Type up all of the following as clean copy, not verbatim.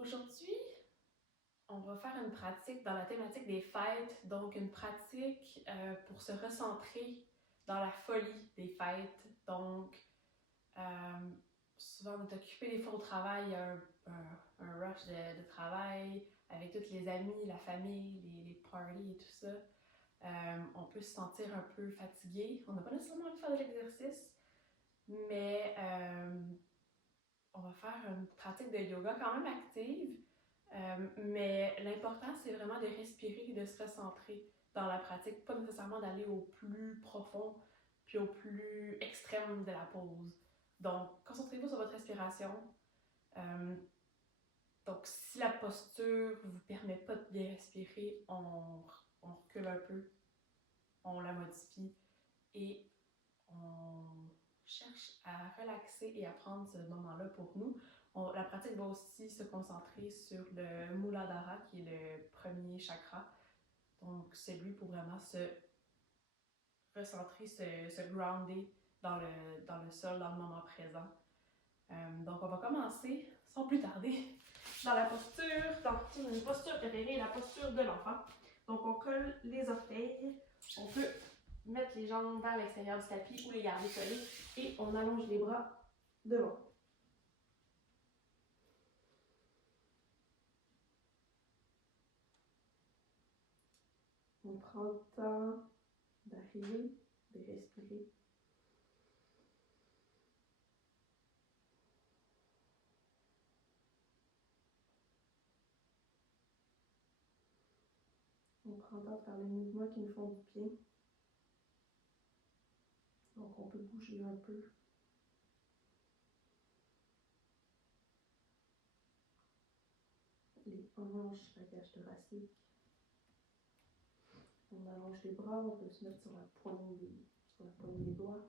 Aujourd'hui, on va faire une pratique dans la thématique des fêtes, donc une pratique pour se recentrer dans la folie des fêtes. Donc, euh, souvent on est occupé des fois au travail, il y a un rush de travail avec tous les amis, la famille, les parties et tout ça. On peut se sentir un peu fatigué. On n'a pas nécessairement envie de faire de l'exercice, mais on va faire une pratique de yoga quand même active. Mais l'important, c'est vraiment de respirer et de se recentrer dans la pratique, pas nécessairement d'aller au plus profond puis au plus extrême de la pose. Donc, concentrez-vous sur votre respiration. Euh, donc, si la posture ne vous permet pas de bien respirer, on recule un peu, on la modifie et on cherche à relaxer et à prendre ce moment-là pour nous. La pratique va aussi se concentrer sur le Muladhara, qui est le premier chakra. Donc, c'est lui pour vraiment se recentrer, se grounder dans le sol, dans le moment présent. Donc, on va commencer sans plus tarder dans une posture préférée, la posture de l'enfant. Donc, on colle les orteils, on peut mettre les jambes vers l'extérieur du tapis ou les garder collées et on allonge les bras devant. On prend le temps d'arriver, de respirer. On prend le temps de faire les mouvements qui nous font du bien. Donc, on peut bouger un peu. Les hanches, la cage thoracique. On allonge les bras, on peut se mettre sur la poignée des doigts.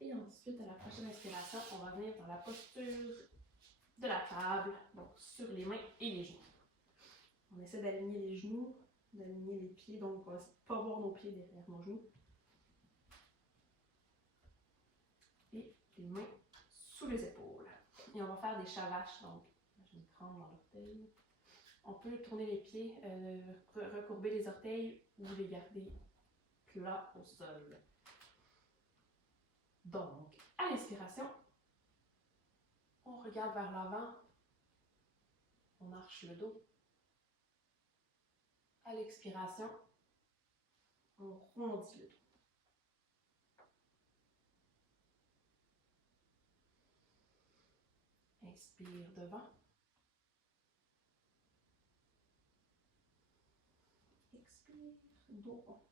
Et ensuite, à la prochaine inspiration, on va venir dans la posture de la table, donc sur les mains et les genoux. On essaie d'aligner les genoux, d'aligner les pieds, donc on ne va pas voir nos pieds derrière nos genoux. Et les mains sous les épaules. Et on va faire des chavaches, donc j'ai une crampe dans l'orteil. On peut tourner les pieds, recourber les orteils ou les garder plats au sol. Donc, à l'inspiration, on regarde vers l'avant, on arche le dos. À l'expiration, on rondit le dos. Inspire devant. Expire, dos rond.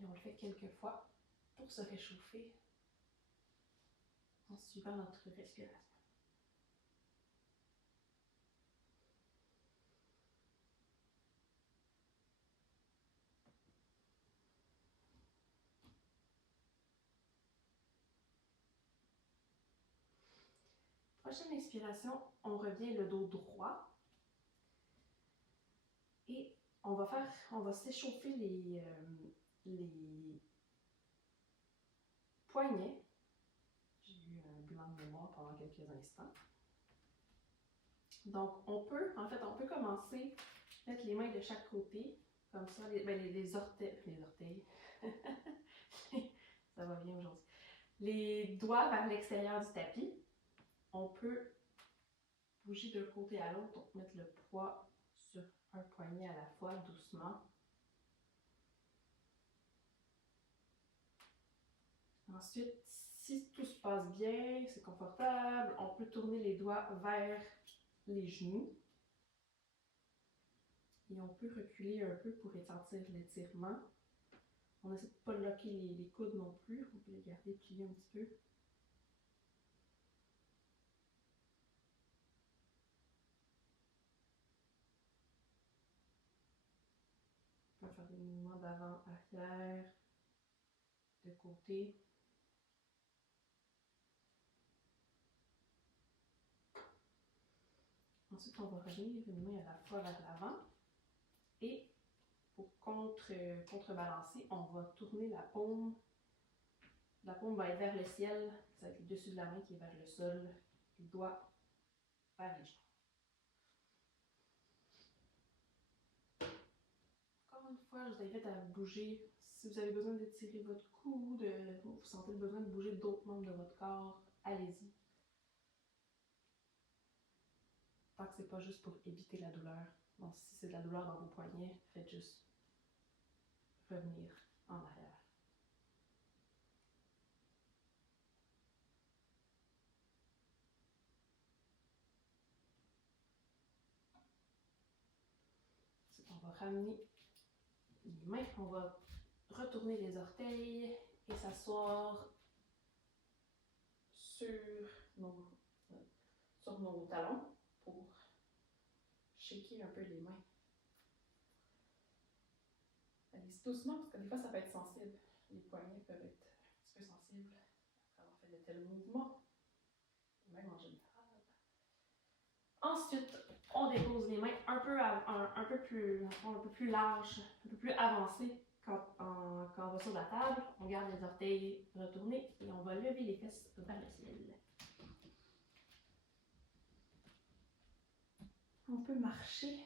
Et on le fait quelques fois pour se réchauffer en suivant notre respiration. Prochaine expiration, on revient le dos droit et on va s'échauffer les poignets. J'ai eu un blanc de mémoire pendant quelques instants. Donc, on peut commencer à mettre les mains de chaque côté, comme ça, les orteils, ça va bien aujourd'hui. Les doigts vers l'extérieur du tapis. On peut bouger d'un côté à l'autre, donc mettre le poids sur un poignet à la fois, doucement. Ensuite, si tout se passe bien, c'est confortable, on peut tourner les doigts vers les genoux. Et on peut reculer un peu pour sentir l'étirement. On essaie de ne pas locker les coudes non plus, on peut les garder pliés un petit peu. On peut faire des mouvements d'avant, arrière, de côté. Ensuite, on va revenir une main à la fois vers l'avant. Et pour contrebalancer, on va tourner la paume. La paume va être vers le ciel, ça va être le dessus de la main qui est vers le sol, les doigts vers les genoux. Encore une fois, je vous invite à bouger. Si vous avez besoin d'étirer votre cou, vous sentez le besoin de bouger d'autres membres de votre corps, allez-y. Tant que c'est pas juste pour éviter la douleur. Donc, si c'est de la douleur dans vos poignets, faites juste revenir en arrière. On va ramener les mains, on va retourner les orteils et s'asseoir sur nos talons pour shaker un peu les mains. Allez-y doucement parce que des fois ça peut être sensible. Les poignets peuvent être un petit peu sensibles après avoir fait de tels mouvements, même en général. Ensuite, on dépose les mains un peu plus larges, un peu plus avancées quand on va sur la table. On garde les orteils retournés et on va lever les fesses vers le ciel. On peut marcher.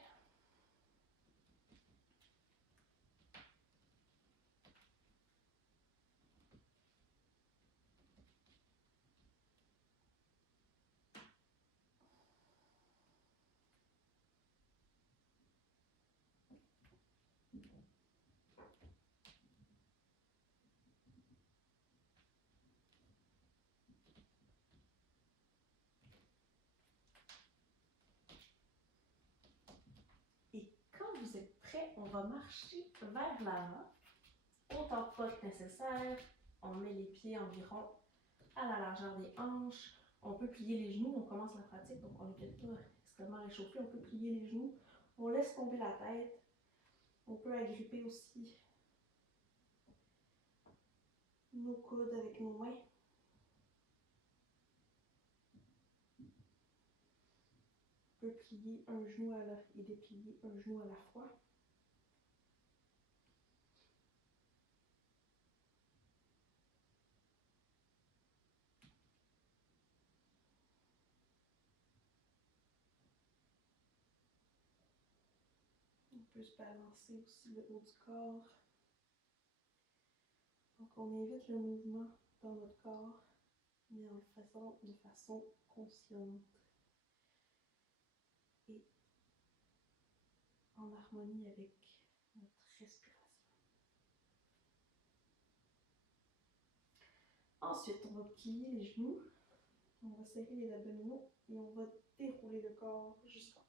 Et quand vous êtes prêts, on va marcher vers l'avant, autant de pas que nécessaire. On met les pieds environ à la largeur des hanches. On peut plier les genoux, on commence la pratique, donc on n'est peut-être pas extrêmement réchauffé. On peut plier les genoux, on laisse tomber la tête. On peut agripper aussi nos coudes avec nos mains. On peut plier un genou et déplier un genou à la fois. On peut se balancer aussi le haut du corps. Donc on invite le mouvement dans notre corps, mais en le faisant de façon consciente et en harmonie avec notre respiration. Ensuite, on va plier les genoux, on va serrer les abdominaux et on va dérouler le corps jusqu'en haut.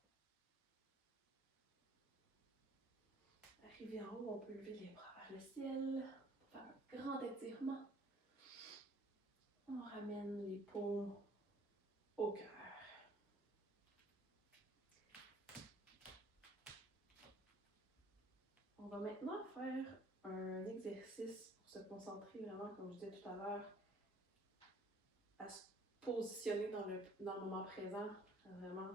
Arrivé en haut, on peut lever les bras vers le ciel, faire un grand étirement. On ramène les paumes au cœur. On va maintenant faire un exercice pour se concentrer vraiment, comme je disais tout à l'heure, à se positionner dans le moment présent, à vraiment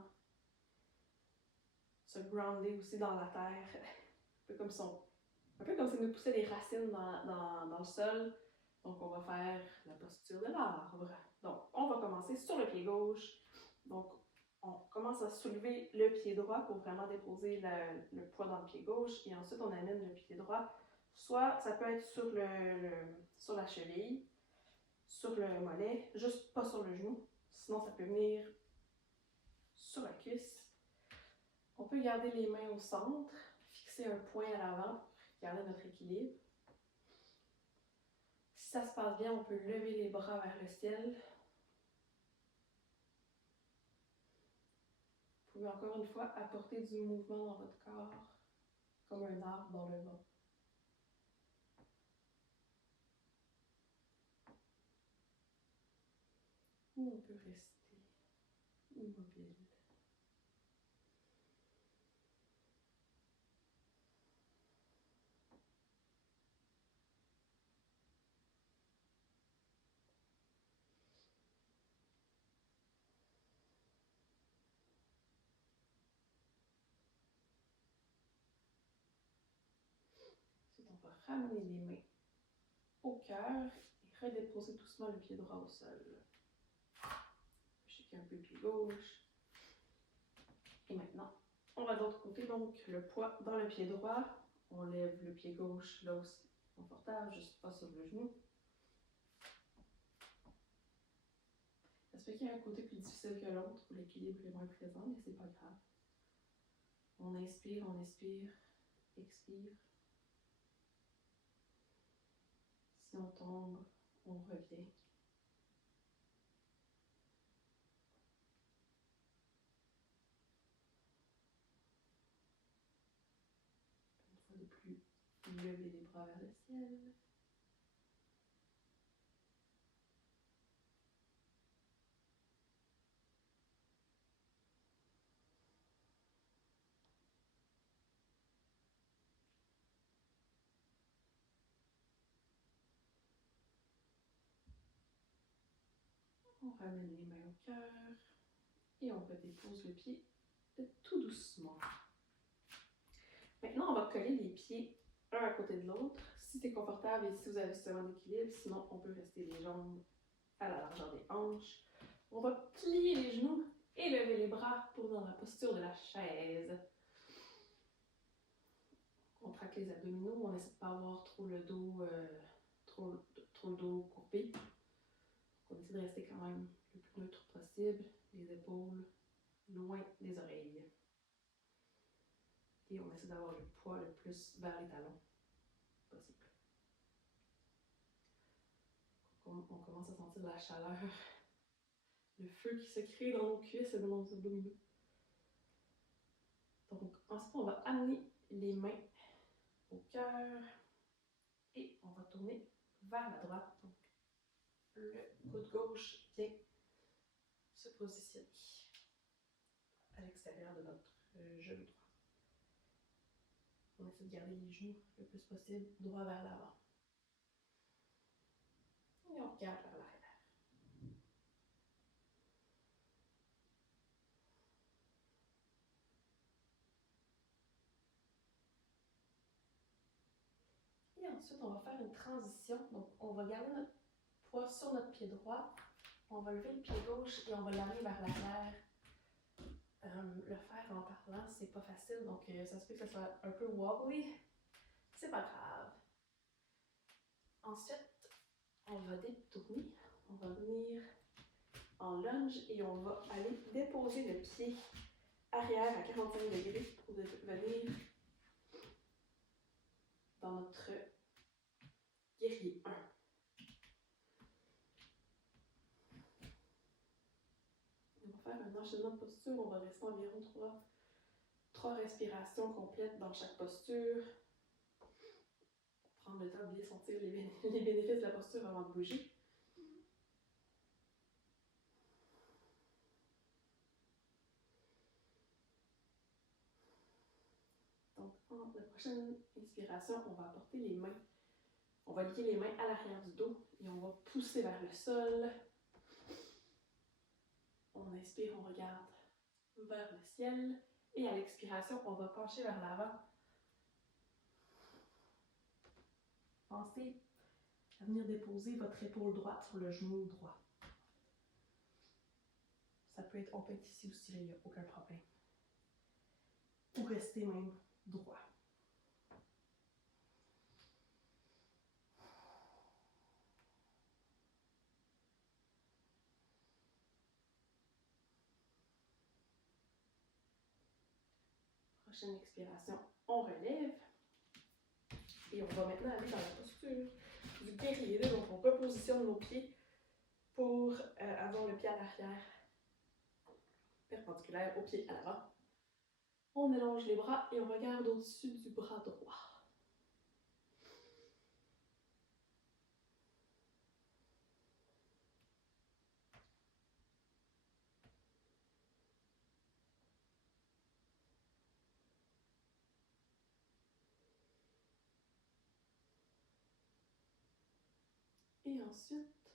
se grounder aussi dans la terre, un peu comme si nous poussait des racines dans le sol. Donc, on va faire la posture de l'arbre. Donc, on va commencer sur le pied gauche. Donc, on commence à soulever le pied droit pour vraiment déposer le poids dans le pied gauche. Et ensuite, on amène le pied droit. Soit, ça peut être sur la cheville, sur le mollet, juste pas sur le genou. Sinon, ça peut venir sur la cuisse. On peut garder les mains au centre, fixer un point à l'avant pour garder notre équilibre. Si ça se passe bien, on peut lever les bras vers le ciel. Vous pouvez encore une fois apporter du mouvement dans votre corps, comme un arbre dans le vent. Ou on peut rester immobile. On va ramener les mains au cœur et redéposer doucement le pied droit au sol. Shaker un peu le pied gauche. Et maintenant, on va de l'autre côté, donc le poids dans le pied droit. On lève le pied gauche là aussi, confortable, juste pas sur le genou. Ça se peut qu'il y ait un côté plus difficile que l'autre où l'équilibre est moins présent, mais c'est pas grave. On inspire, expire. Si on tombe, on revient. Une fois de plus, lever les bras vers le ciel. On ramène les mains au cœur et on redépose le pied tout doucement. Maintenant, on va coller les pieds un à côté de l'autre. Si c'est confortable et si vous avez suffisamment d'équilibre, sinon on peut rester les jambes à la largeur des hanches. On va plier les genoux et lever les bras pour dans la posture de la chaise. On traque les abdominaux, on essaie de ne pas avoir trop le dos, trop le dos courbé. On essaie de rester quand même le plus neutre possible, les épaules loin des oreilles. Et on essaie d'avoir le poids le plus vers les talons possible. On commence à sentir la chaleur, le feu qui se crée dans nos cuisses et dans nos abdominaux. Donc ensuite, on va amener les mains au cœur et on va tourner vers la droite. Donc le coude gauche vient se positionner à l'extérieur de notre genou droit. On essaie de garder les genoux le plus possible droit vers l'avant. Et on regarde vers l'arrière. Et ensuite, on va faire une transition. Donc, on va garder notre poids sur notre pied droit. On va lever le pied gauche et on va l'amener vers l'arrière. Le faire en parlant, c'est pas facile, donc ça se peut que ce soit un peu wobbly. C'est pas grave. Ensuite, on va détourner. On va venir en lunge et on va aller déposer le pied arrière à 45 degrés pour venir dans notre guerrier 1. On va faire un enchaînement de posture. On va rester environ 3 respirations complètes dans chaque posture. Prendre le temps de bien sentir les bénéfices de la posture avant de bouger. Donc, en la prochaine inspiration, on va apporter les mains. On va lier les mains à l'arrière du dos et on va pousser vers le sol. On inspire, on regarde vers le ciel. Et à l'expiration, on va pencher vers l'avant. Pensez à venir déposer votre épaule droite sur le genou droit. On peut être ici aussi, il n'y a aucun problème. Ou rester même droit. Prochaine expiration, on relève. Et on va maintenant aller dans la posture du guerrier. Donc on repositionne nos pieds pour avoir le pied à l'arrière, perpendiculaire au pied à l'avant. On allonge les bras et on regarde au-dessus du bras droit. Et ensuite,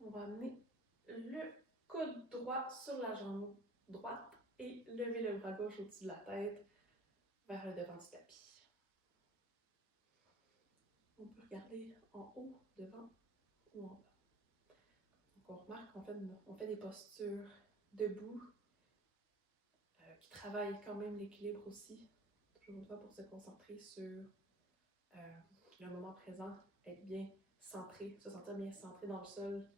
on va amener le coude droit sur la jambe droite et lever le bras gauche au-dessus de la tête vers le devant du tapis. regarder en haut, devant ou en bas. Donc on remarque qu'on fait des postures debout qui travaillent quand même l'équilibre aussi. Toujours une fois pour se concentrer sur le moment présent, être bien centré, se sentir bien centré dans le sol.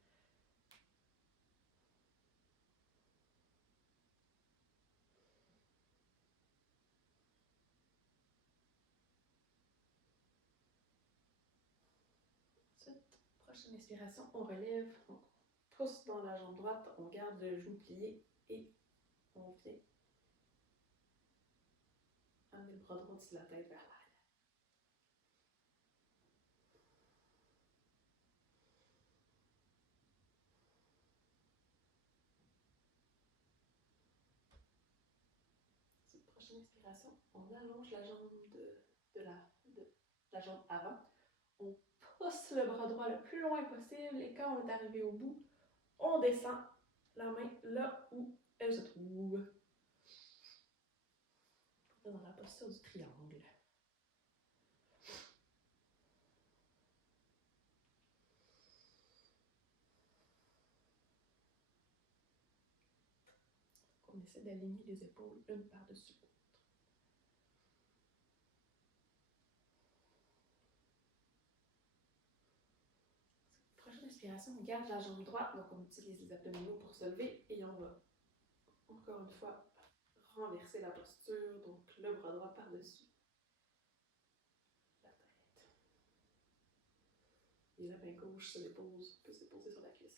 Ensuite, prochaine inspiration, on relève, on pousse dans la jambe droite, on garde le genou plié et on vient amener le bras droit au-dessus de la tête vers l'arrière. Ensuite, prochaine inspiration, on allonge la jambe de la jambe avant. On pousse le bras droit le plus loin possible et quand on est arrivé au bout, on descend la main là où elle se trouve. Dans la posture du triangle. On essaie d'aligner les épaules une par-dessus l'autre. Prochaine inspiration, on garde la jambe droite, donc on utilise les abdominaux pour se lever et on va encore une fois renverser la posture, donc le bras droit par-dessus la tête. Et la main gauche peut se déposer sur la cuisse.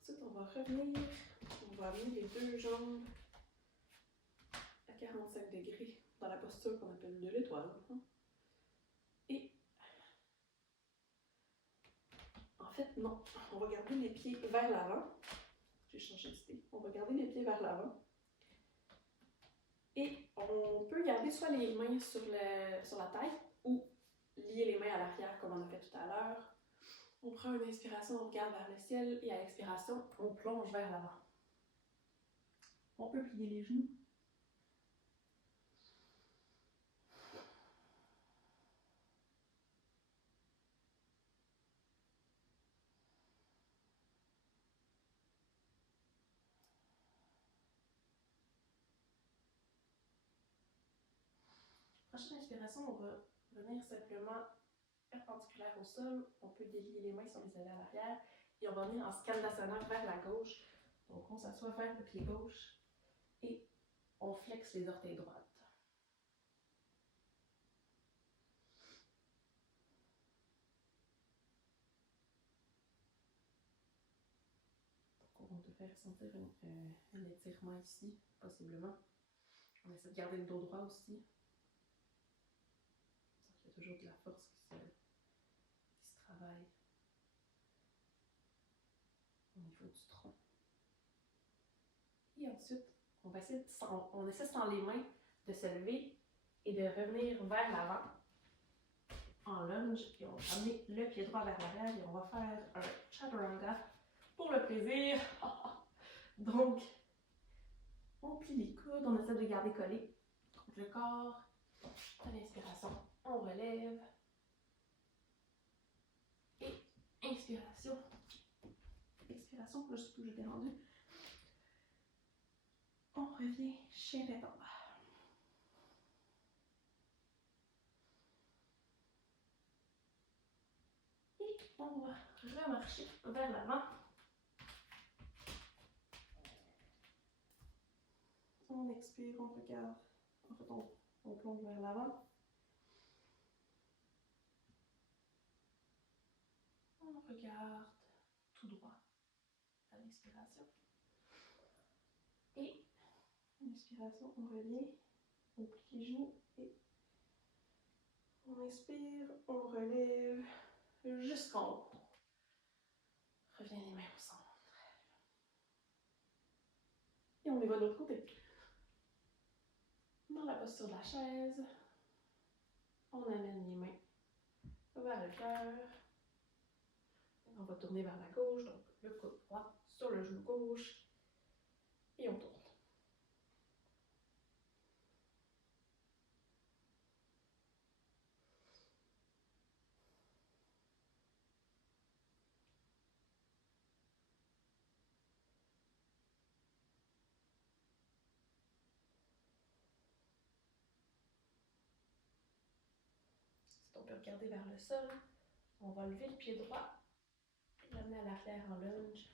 Ensuite, on va revenir, on va amener les deux jambes à 45 degrés dans la posture qu'on appelle de l'étoile. Et en fait, non, on va garder les pieds vers l'avant. J'ai changé d'idée. On va garder les pieds vers l'avant. Et on peut garder soit les mains sur la tête ou lier les mains à l'arrière comme on a fait tout à l'heure. On prend une inspiration, on regarde vers le ciel et à l'expiration, on plonge vers l'avant. On peut plier les genoux. Prochaine inspiration, on va venir simplement perpendiculaire au sol. On peut délier les mains si on les avait à l'arrière. Et on va venir en skandasana vers la gauche. Donc on s'assoit vers le pied gauche et on flexe les orteils droites. Donc on devrait ressentir un étirement ici, possiblement. On essaie de garder le dos droit aussi. Donc il y a toujours de la force qui se travaille au niveau du tronc. Et ensuite, on essaie sans les mains de se lever et de revenir vers l'avant en lunge. Et on va amener le pied droit vers l'arrière et on va faire un chaturanga pour le plaisir. Donc, on plie les coudes, on essaie de les garder collés contre le corps. À l'inspiration, on relève. Et inspiration. Expiration, je sais plus où j'étais rendue. On revient chien tête en bas. Et on va remarcher vers l'avant. On expire, on regarde. En fait, on plonge vers l'avant. On regarde tout droit à l'inspiration. Et inspiration, on revient. On plie les genoux et on inspire, on relève jusqu'en haut. Reviens les mains au centre. Et on y va de l'autre côté. Dans la posture de la chaise. On amène les mains vers le cœur. On va tourner vers la gauche, donc le coude droit sur le genou gauche. Et on tourne. On peut regarder vers le sol. On va lever le pied droit, l'amener à l'arrière en lunge.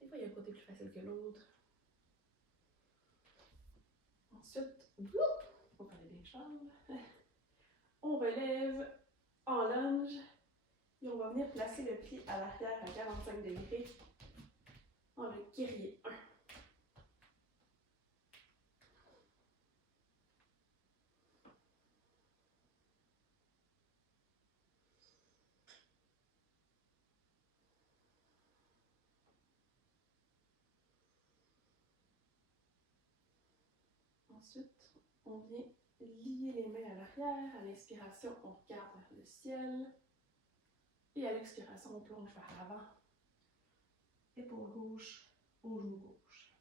Des fois, il y a un côté plus facile que l'autre. Ensuite, on parlait des jambes. On relève en lunge et on va venir placer le pied à l'arrière à 45 degrés en le guerrier 1. Ensuite, on vient lier les mains à l'arrière. À l'inspiration, on regarde vers le ciel. Et à l'expiration, on plonge vers l'avant. Épaule gauche au genou gauche.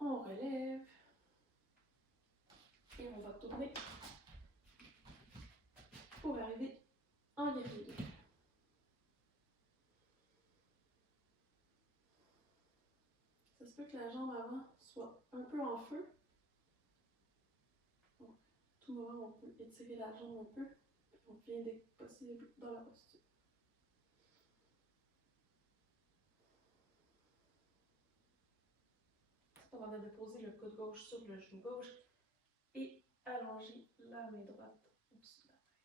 On relève. Et on va tourner pour arriver en guerrier 2. Ça se peut que la jambe avant soit un peu en feu. Donc, à tout moment, on peut étirer la jambe un peu. On vient dès que possible dans la posture. On va déposer le coude gauche sur le genou gauche et allonger la main droite au-dessus de la tête,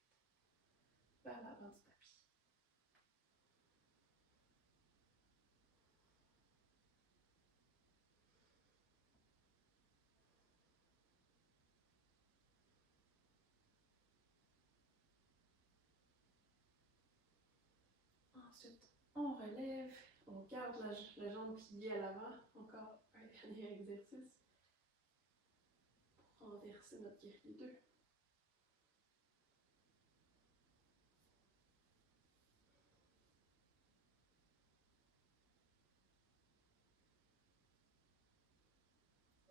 vers l'avant du tapis. Ensuite, on relève, on garde la jambe pliée à l'avant. Encore un dernier exercice pour renverser notre guerrier 2.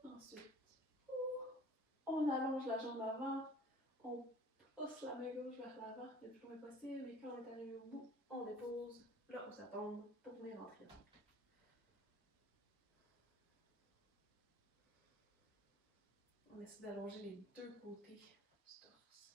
Ensuite, on allonge la jambe avant, on pousse la main gauche vers l'avant le plus loin possible et quand on est arrivé au bout, on dépose là où ça tombe pour venir en triangle. On essaie d'allonger les deux côtés du torse.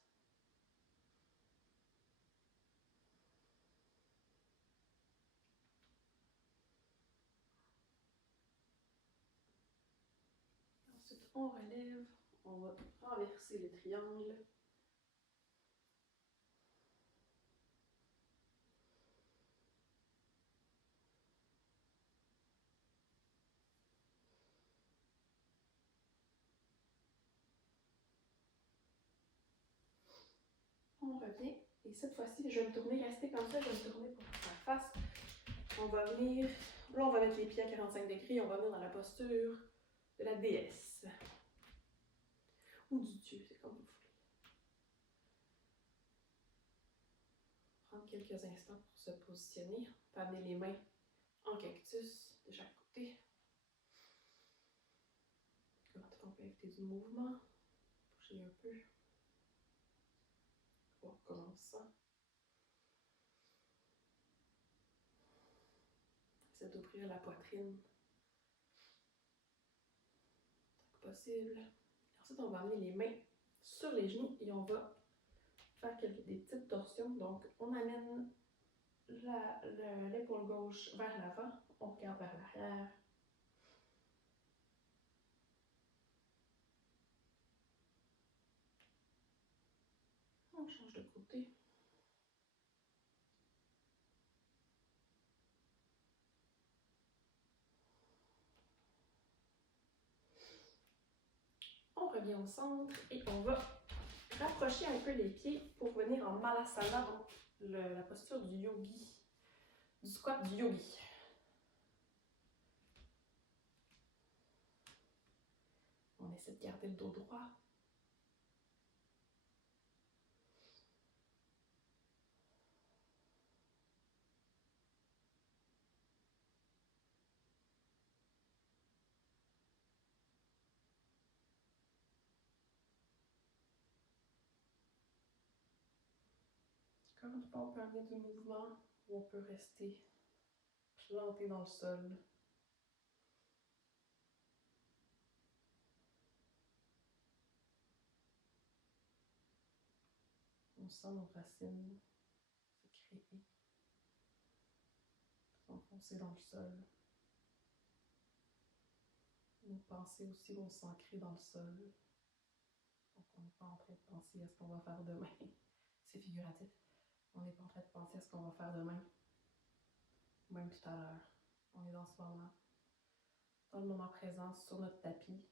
Ensuite, on relève, on va renverser le triangle. On revient et cette fois-ci, je vais me tourner, rester comme ça, je vais me tourner pour faire face. On va venir, là on va mettre les pieds à 45 degrés, on va venir dans la posture de la déesse. Ou du dieu, c'est comme vous voulez. Prendre quelques instants pour se positionner. On peut amener les mains en cactus de chaque côté. On peut éviter du mouvement. Bouger un peu. On recommence ça. Essaie d'ouvrir la poitrine tant que possible. Ensuite, on va amener les mains sur les genoux et on va faire des petites torsions. Donc, on amène l'épaule gauche vers l'avant, on regarde vers l'arrière. On change de côté. revient au centre et on va rapprocher un peu les pieds pour venir en Malasana, donc la posture du yogi, du squat du yogi. On essaie de garder le dos droit. Quand on peut amener du mouvement, ou on peut rester planté dans le sol. On sent nos racines se créer, s'enfoncer dans le sol. Nos pensées aussi vont s'ancrer dans le sol. Donc on n'est pas en train de penser à ce qu'on va faire demain. C'est figuratif. On n'est pas en train de penser à ce qu'on va faire demain. Même tout à l'heure. On est dans ce moment. Dans le moment présent, sur notre tapis.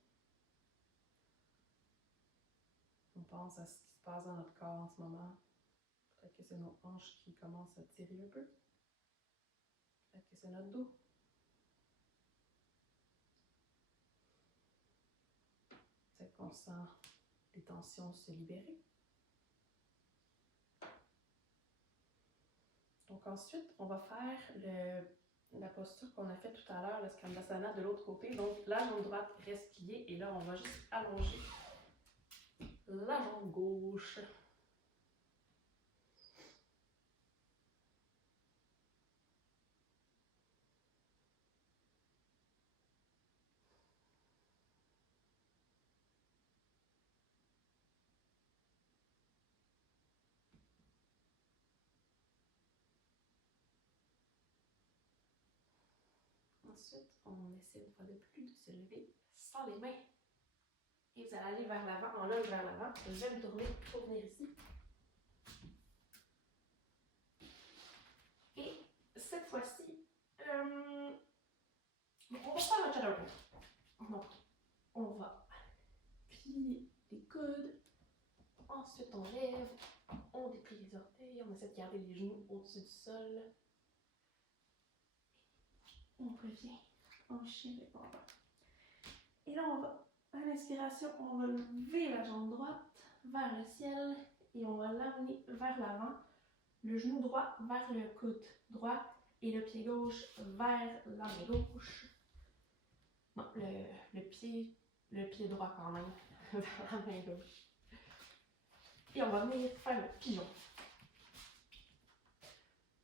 On pense à ce qui se passe dans notre corps en ce moment. Peut-être que c'est nos hanches qui commencent à tirer un peu. Peut-être que c'est notre dos. Peut-être qu'on sent les tensions se libérer. Donc ensuite, on va faire la posture qu'on a faite tout à l'heure, le Skandasana de l'autre côté. Donc la jambe droite reste pliée et là, on va juste allonger la jambe gauche. Ensuite, on essaie une fois de plus de se lever sans les mains. Et vous allez aller vers l'avant, en loge vers l'avant. Je vais me tourner pour venir ici. Et cette fois-ci, on va faire un shadow pose. Donc, on va plier les coudes. Ensuite, on lève, on déplie les orteils, on essaie de garder les genoux au-dessus du sol. On revient en chien de combat. Et là, à l'inspiration, on va lever la jambe droite vers le ciel et on va l'amener vers l'avant. Le genou droit vers le coude droit et le pied gauche vers la main gauche. Non, le pied droit quand même, vers la main gauche. Et on va venir faire le pigeon.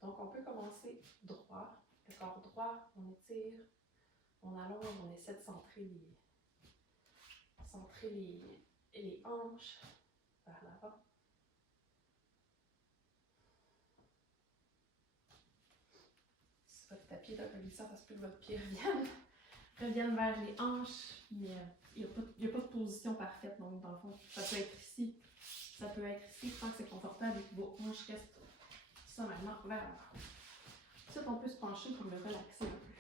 Donc on peut commencer droit, le corps droit, on étire, on allonge, on essaie de centrer les hanches vers l'avant. Si votre tapis est un peu glissant, ça se peut que votre pied revienne vers les hanches. Mais il n'y a pas de position parfaite, donc dans le fond, ça peut être ici, ça peut être ici, tant que c'est confortable et que vos hanches restent sommairement vers l'avant. Ensuite, on peut se pencher pour le relaxer un peu.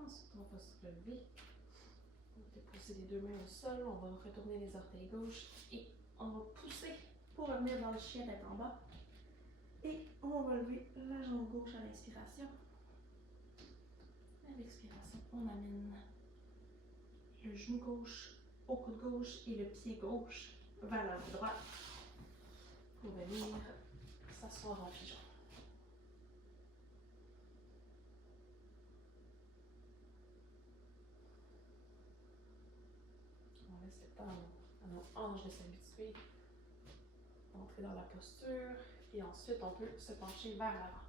Ensuite, on va se lever. On va déposer les deux mains au sol. On va retourner les orteils gauche et on va pousser pour revenir dans le chien tête en bas. Et on va lever la jambe gauche à l'inspiration. À l'expiration, on amène le genou gauche au coude gauche et le pied gauche vers la main droite pour venir s'asseoir en pigeon. hanche de s'habituer, entrer dans la posture, et ensuite on peut se pencher vers l'avant.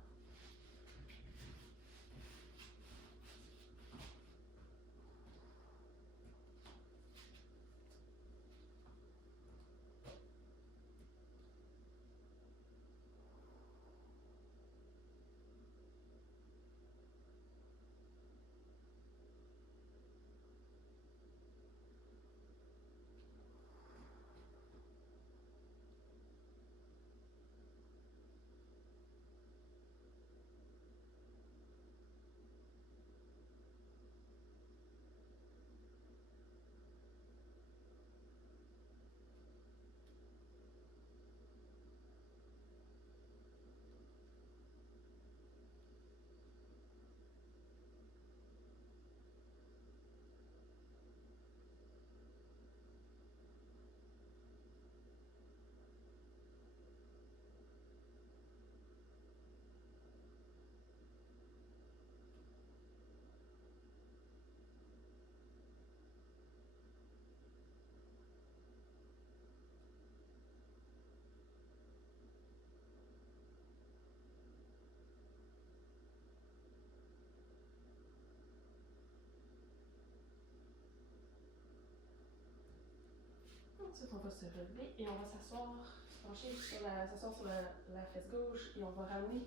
Ensuite, on va se relever et on va s'asseoir, se pencher s'asseoir sur la fesse gauche et on va ramener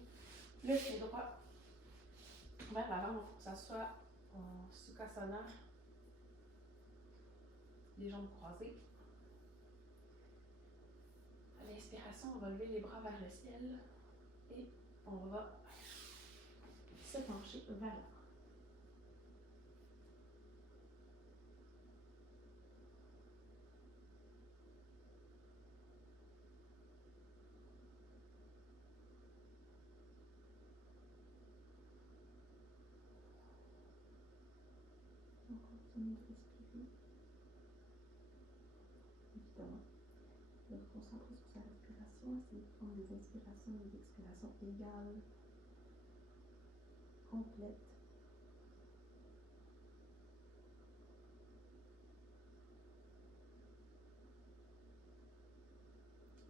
le pied droit vers l'avant. Il faut que ça soit en Sukhasana, les jambes croisées. À l'inspiration, on va lever les bras vers le ciel et on va se pencher vers l'avant. On continue de respirer. Évidemment, de se concentrer sur sa respiration, essayer de prendre des inspirations et des expirations égales, complètes.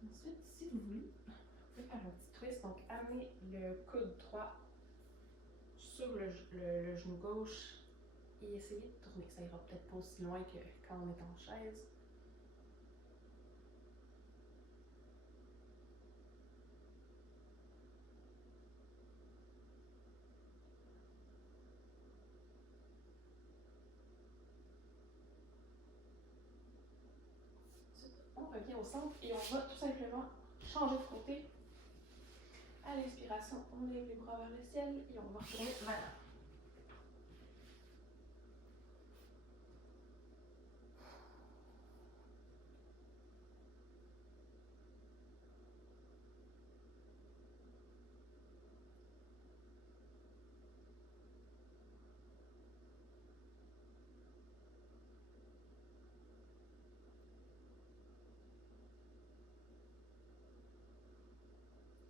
Ensuite, si vous voulez, vous pouvez faire un petit twist, donc amener le coude droit sur le genou gauche et essayer de tourner. Ça ira peut-être pas aussi loin que quand on est en chaise. Ensuite, on revient au centre et on va tout simplement changer de côté. À l'inspiration, on lève les bras vers le ciel et on va retourner vers l'avant.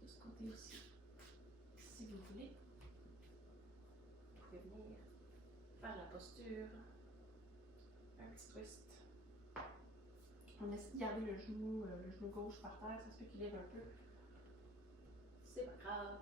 De ce côté aussi, si vous voulez, vous pouvez venir faire la posture, un petit twist. On essaie de garder le genou gauche par terre, ça se peut qu'il lève un peu. C'est pas grave.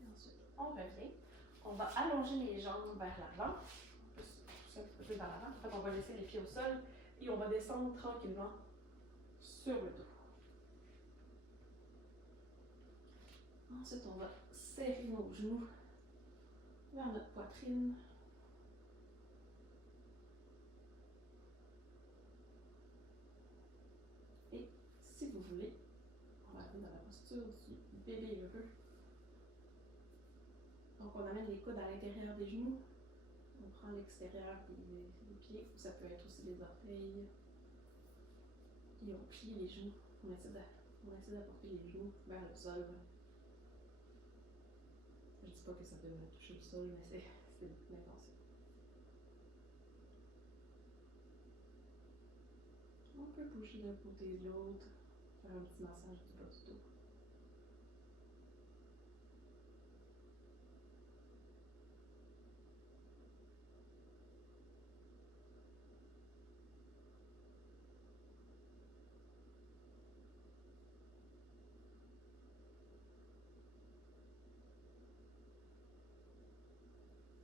Et ensuite, on revient. On va allonger les jambes vers l'avant. Un petit peu vers l'avant. En fait, on va laisser les pieds au sol et on va descendre tranquillement sur le dos. Ensuite, on va serrer nos genoux vers notre poitrine. Et si vous voulez, on va aller dans la posture du bébé heureux. Donc, on amène les coudes à l'intérieur des genoux. On prend l'extérieur des pieds, ou ça peut être aussi les orteils. Et on plie les genoux. On essaie d'apporter les genoux vers le sol. Je ne dis pas que ça devrait toucher le sol, mais c'est l'intention. peut bouger d'un côté et de l'autre, faire un petit massage du bas du dos.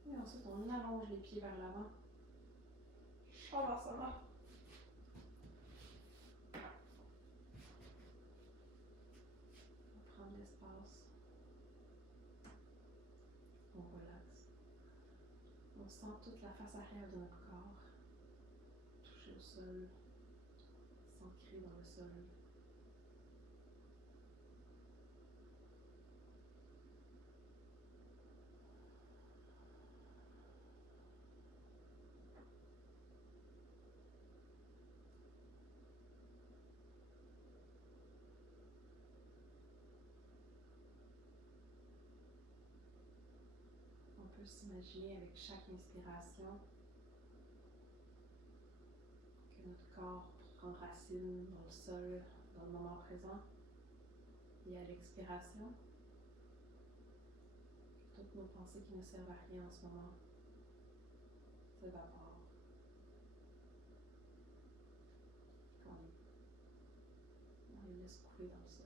Et ensuite, on allonge les pieds vers l'avant. Shavasana. On prend de l'espace. On relaxe. On sent toute la face arrière de notre corps toucher au sol, s'ancrer dans le sol. On peut s'imaginer avec chaque inspiration que notre corps prend racine dans le sol, dans le moment présent. Et à l'expiration, toutes nos pensées qui ne servent à rien en ce moment s'évaporent. On les laisse couler dans le sol.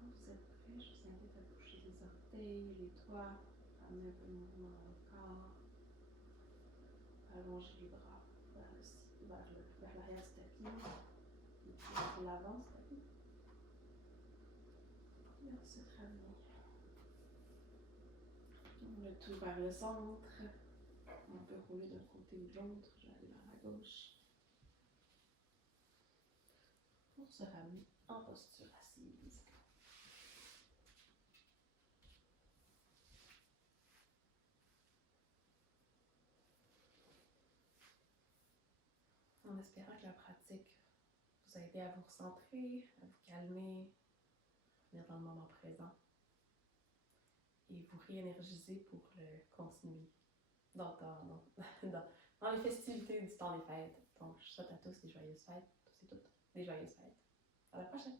Quand vous êtes prêt, je vous invite à bouger les orteils, les doigts, amener un peu de mouvement dans le corps, allonger les bras vers l'arrière du tapis, les pieds vers l'avant du tapis. Et ensuite ramener le tout vers le centre. On peut rouler d'un côté ou de l'autre, je vais aller vers la gauche. Pour se ramener en posture assise. En espérant que la pratique vous a aidé à vous recentrer, à vous calmer, venir dans le moment présent et vous réénergiser pour le continuer dans les festivités du temps des fêtes. Donc, je souhaite à tous des joyeuses fêtes, tous et toutes, des joyeuses fêtes. À la prochaine!